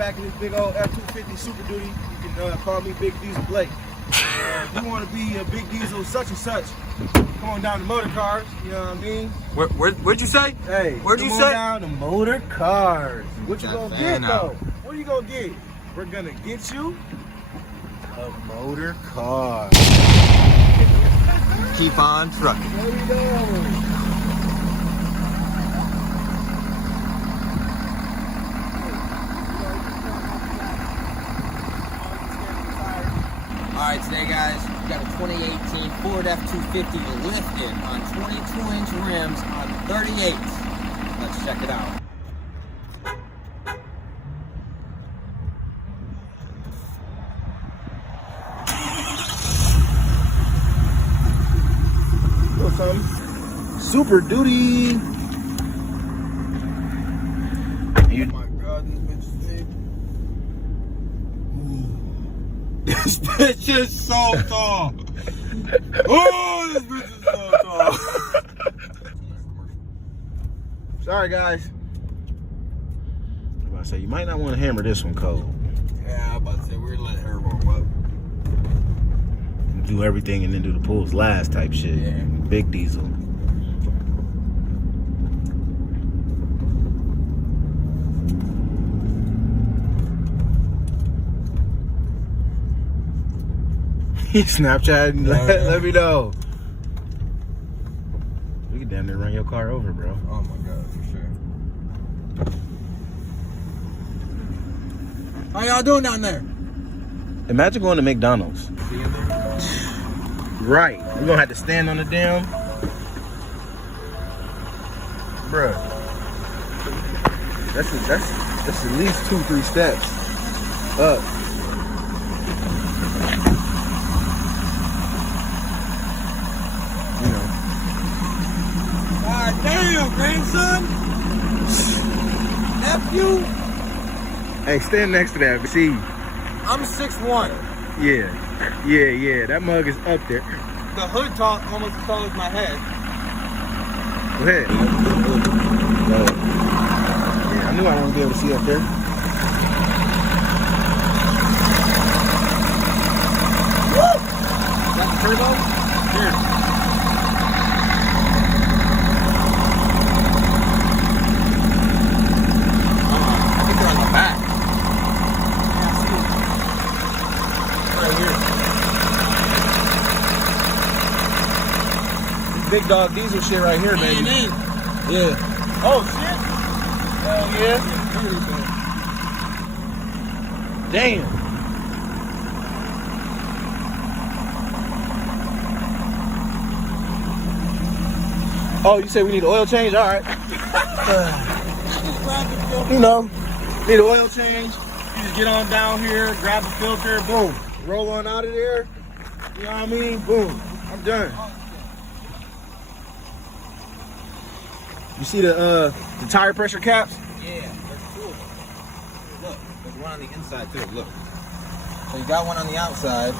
back in this big old F-250 Super Duty. You can call me Big Diesel Blake. If you want to be a Big Diesel such and such, come on down to Motorcars, you know what I mean? Where'd you say? Hey, where'd you come say? on down to Motorcars. What you Got gonna fan get out. though? What are you gonna get? We're gonna get you a motor car. Keep on trucking. There you go. Alright, today guys, we got a 2018 Ford F-250 lifted on 22-inch rims on 38s. Let's check it out. Super Duty. Oh my God, this bitch is big. This bitch is so tall. Oh, this bitch is so tall. Sorry, guys. I'm about to say, you might not want to hammer this one cold. Yeah, I'm about to say, we're gonna let her warm up. Do everything and then do the pulls last type shit. Yeah. Big Diesel. Snapchat, let me know. We can damn near run your car over, bro. Oh my God, for sure. How y'all doing down there? Imagine going to McDonald's. Right. We're gonna have to stand on the damn. Bruh. That's at least 2-3 steps up. You know. God damn, grandson! Nephew? Hey, stand next to that. See. I'm 6'1". Yeah. Yeah. That mug is up there. The hood top almost as tall as my head. Go ahead. Yeah, I knew I wouldn't be able to see up there. Woo! Is that the turbo? Here. I think they're on the back. Yeah, I see it. Right here. Big dog diesel shit right here, baby. Yeah. Oh shit. Hell yeah. Damn. Oh, you said we need an oil change? All right. You know, need an oil change. You just get on down here, grab the filter, boom. Roll on out of there. You know what I mean? Boom. I'm done. You see the tire pressure caps? Yeah, there's two of them. Look, there's one on the inside too. Look. So you got one on the outside,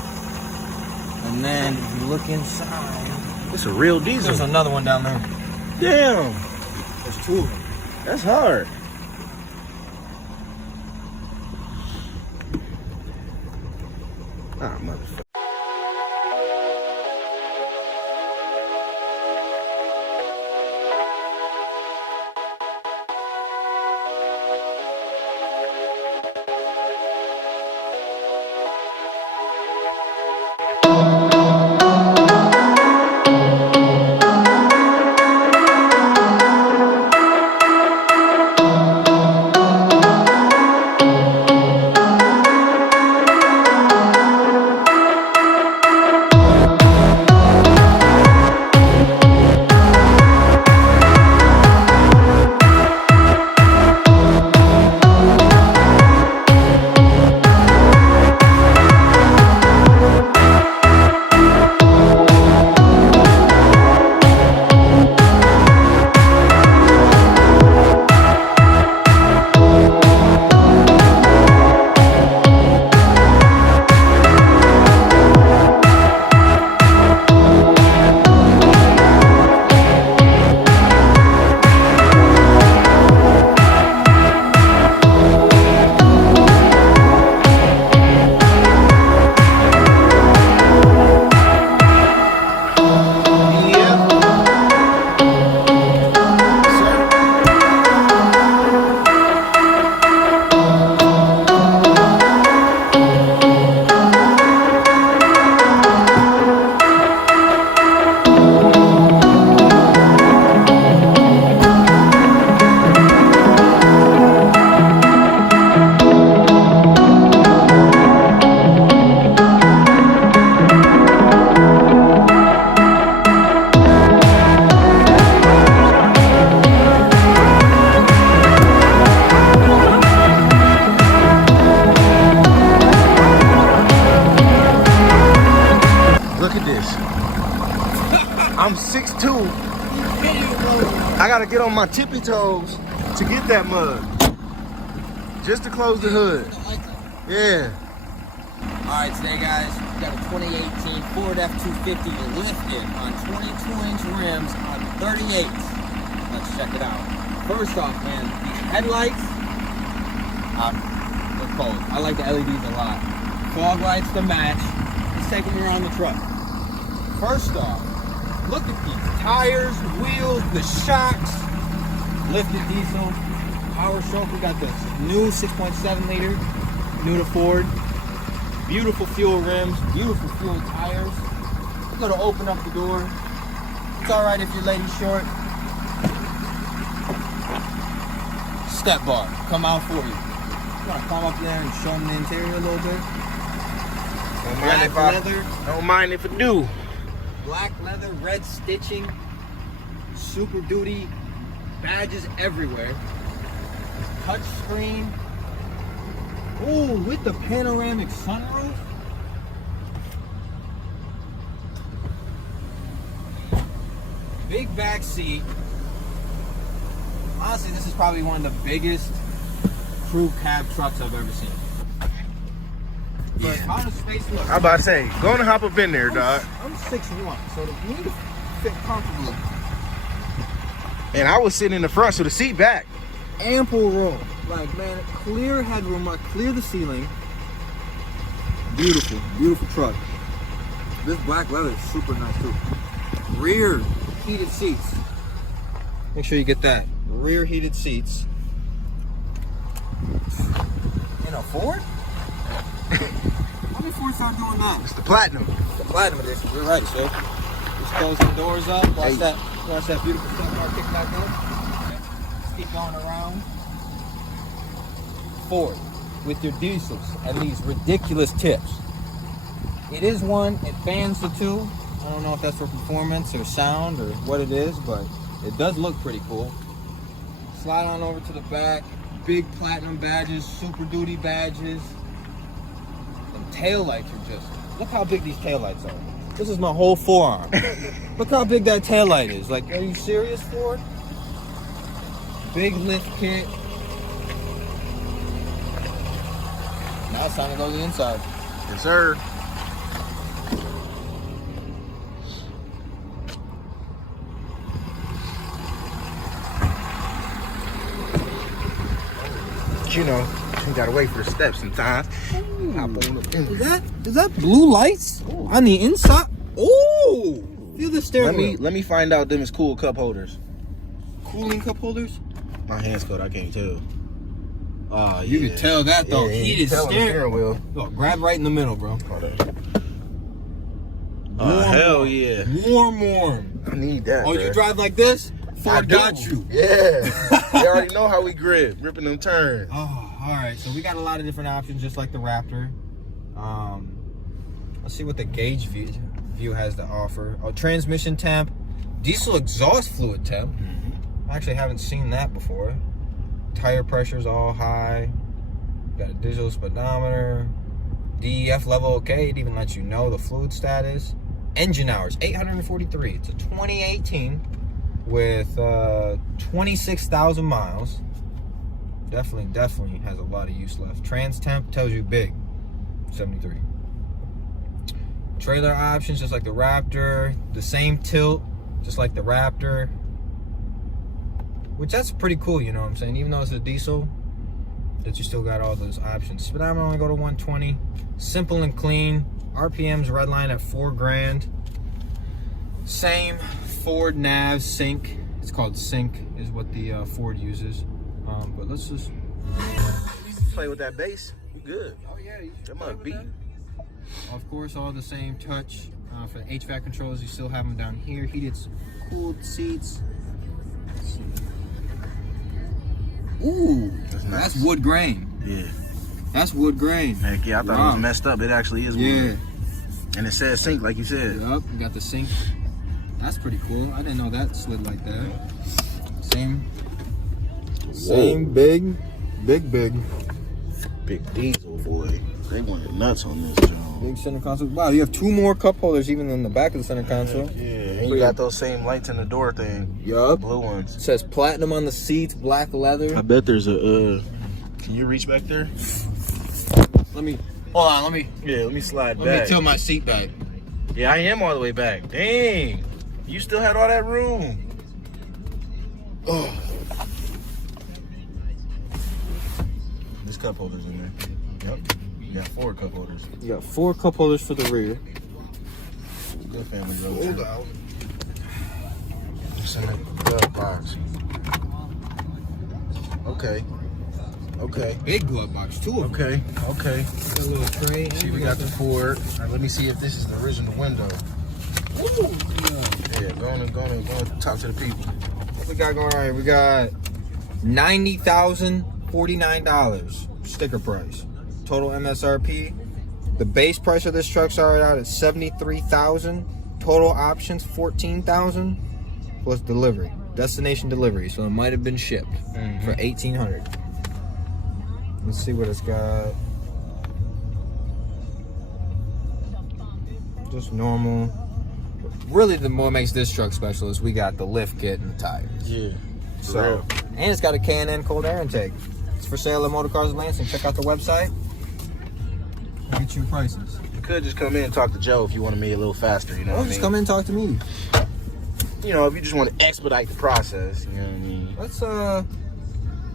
and then if you look inside, It's a real diesel. there's another one down there. Damn. There's two of them. That's hard. Ah, motherfucker. gotta get on my tippy toes to get that mud. Just to close the hood. Yeah. Alright, today guys, we got a 2018 Ford F-250 lifted on 22-inch rims on 38s. Let's check it out. First off, man, these headlights, they're cold. I like the LEDs a lot. Fog lights to match. Let's take them around the truck. First off, look at these tires, wheels, the shocks. Lifted diesel, power stroke. We got the new 6.7 liter, new to Ford. Beautiful fuel rims, beautiful fuel tires. We're gonna open up the door. It's all right if your lady's short. Step bar, come out for you. You wanna climb up there and show them the interior a little bit? Black leather. Don't mind if I do. Black leather, red stitching, Super Duty, badges everywhere. Touch screen. Ooh, with the panoramic sunroof. Big back seat. Honestly, this is probably one of the biggest crew cab trucks I've ever seen. But how does space look? I'm about to say, go and hop up in there, dog. I'm 6'1", so to me to fit comfortably. And I was sitting in the front, so the seat back. Ample room. Like, man, clear headroom, like clear the ceiling. Beautiful, beautiful truck. This black leather is super nice too. Rear heated seats. Make sure you get that. Rear heated seats. In a Ford? How many Fords start doing that? It's the Platinum. The Platinum edition. You're right, sir. Just close the doors up. Watch that beautiful step bar kick back up. Let's keep going around. Ford with your diesels and these ridiculous tips. It is one, it fans the two. I don't know if that's for performance or sound or what it is, but it does look pretty cool. Slide on over to the back. Big platinum badges, Super Duty badges. And tail lights are just, look how big these tail lights are. This is my whole forearm. Look how big that tail light is. Like, are you serious, Ford? Big lift kit. Now it's time to go to the inside. Yes, sir. You know, you gotta wait for the steps sometimes. Hop on up. Is that blue lights on the inside? Oh, feel the steering wheel. Let me find out them is cool cup holders. Cooling cup holders? My hand's cold, I can't tell. You can tell that though. Yeah, Heated steering wheel. Look, grab right in the middle, bro. Hell yeah. Warm. I need that. Oh, bro. you drive like this? Ford got you. Yeah. They already know how we grip, ripping them turns. Oh, all right. So we got a lot of different options, just like the Raptor. Let's see what the gauge view has to offer. Oh, transmission temp, diesel exhaust fluid temp. I actually haven't seen that before. Tire pressure's all high. Got a digital speedometer. DEF level okay. It even lets you know the fluid status. Engine hours 843. It's a 2018 with 26,000 miles. Definitely has a lot of use left. Trans temp tells you big, 73. Trailer options just like the Raptor. The same tilt just like the Raptor. Which that's pretty cool, you know what I'm saying? Even though it's a diesel, that you still got all those options. Speedometer only go to 120. Simple and clean. RPMs redline at 4 grand. Same Ford nav sync. It's called sync is what the Ford uses. But let's just play with that bass. You good? Oh yeah, that must be. Of course, all the same touch. For the HVAC controls, you still have them down here. Heated, cooled seats. Let's see. Ooh, that's nice. That's wood grain. Yeah. That's wood grain. Heck yeah, I thought it was messed up. It actually is wood. Yeah. And it says sync, like you said. Yup, you got the sync. That's pretty cool. I didn't know that slid like that. Same big. Big diesel, boy. They went nuts on this, Joe. Big center console. Wow, you have 2 more cup holders even in the back of the center console. Yeah, and you got those same lights in the door thing. Yup. Blue ones. It says platinum on the seats, black leather. I bet there's a. Can you reach back there? Let me. Hold on. Let me slide back. Let me tilt my seat back. Yeah, I am all the way back. Dang. You still had all that room. Oh. This cup holder's in there. Yep. You got 4 cup holders. You got 4 cup holders for the rear. Good family road. Hold out. It's in the glove box. Okay. Okay. Big glove box, 2 of them. Okay. Okay. Got a little tray. See, we got the Ford. All right, let me see if this is the original window. Woo! Yeah, go on and talk to the people. What we got going on here? We got $90,049 sticker price. Total MSRP. The base price of this truck started out at $73,000. Total options $14,000 plus delivery, destination delivery. So it might have been shipped for $1,800. Let's see what it's got. Just normal. Really, what makes this truck special is we got the lift kit and the tires. Yeah. So, and it's got a K&N cold air intake. It's for sale at Motorcars of Lansing. Check out the website. Get your prices. You could just come in and talk to Joe if you want to make it a little faster, you know what I mean? Just come in and talk to me. You know, if you just want to expedite the process, you know what I mean? Let's, I'm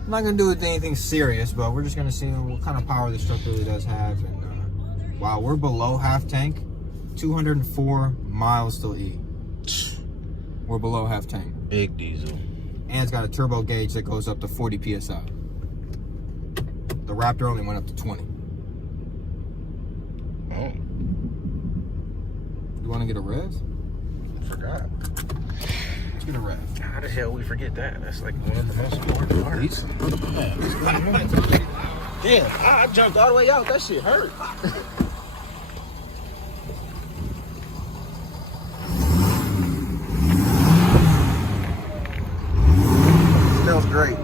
not going to do anything serious, but we're just going to see what kind of power this truck really does have. And wow, we're below half tank. 204 miles till E. We're below half tank. Big diesel. And it's got a turbo gauge that goes up to 40 PSI. The Raptor only went up to 20. Oh. You want to get a rev? I forgot. Let's get a rev. How the hell we forget that? That's like one of the most important parts. Damn, I jumped all the way out. That shit hurt. Smells great.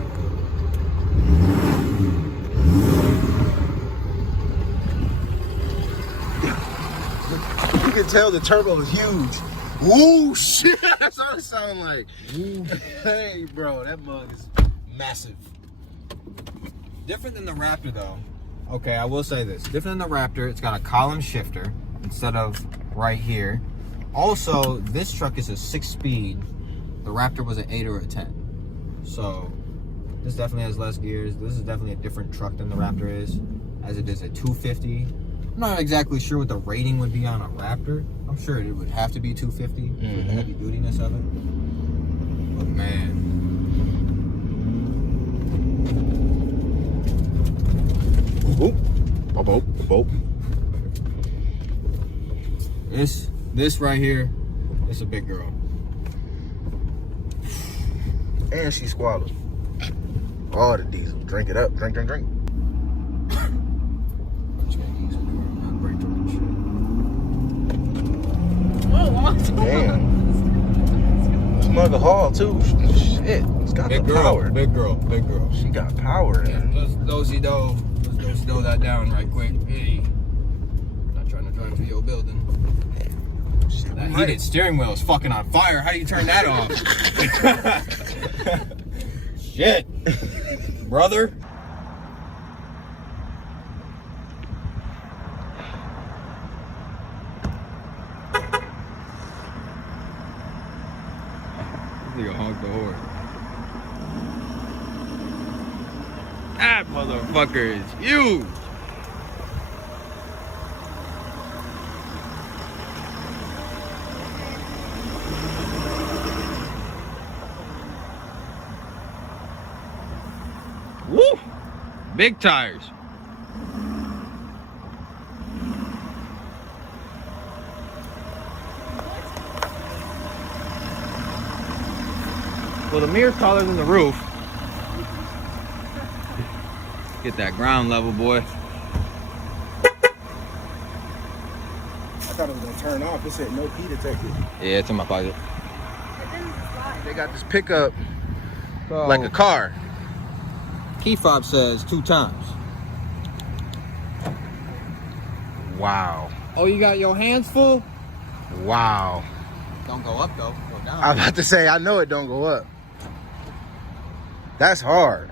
You can tell the turbo is huge. Ooh, shit. That's what it sounds like. Ooh. Hey, bro, that mug is massive. Different than the Raptor, though. Okay, I will say this. Different than the Raptor, it's got a column shifter instead of right here. Also, this truck is a 6-speed. The Raptor was an 8 or a 10. So, this definitely has less gears. This is definitely a different truck than the Raptor is, as it is a 250. I'm not exactly sure what the rating would be on a Raptor. I'm sure it would have to be 250 for the heavy dutiness of it. But man. Boop. Boop. Boop. This right here, it's a big girl. And she swallowed. All the diesel. Drink it up. Drink, drink, drink. Damn. This mug a haul too. Shit. It's got Big the girl, power. big girl, big girl. She got power. Yeah, let's do that down right quick. Hey. Not trying to drive through your building. That heated steering wheel is fucking on fire. How do you turn that off? Shit. Brother. You honk the horn. That motherfucker is huge. Woo! Big tires. Well, the mirror's taller than the roof. Get that ground level, boy. I thought it was gonna turn off. It said no key detected. Yeah, it's in my pocket. They got this pickup like a car. Key fob says 2 times. Wow. Oh, you got your hands full? Wow. Don't go up though. Go down. I'm about to say, I know it don't go up. That's hard.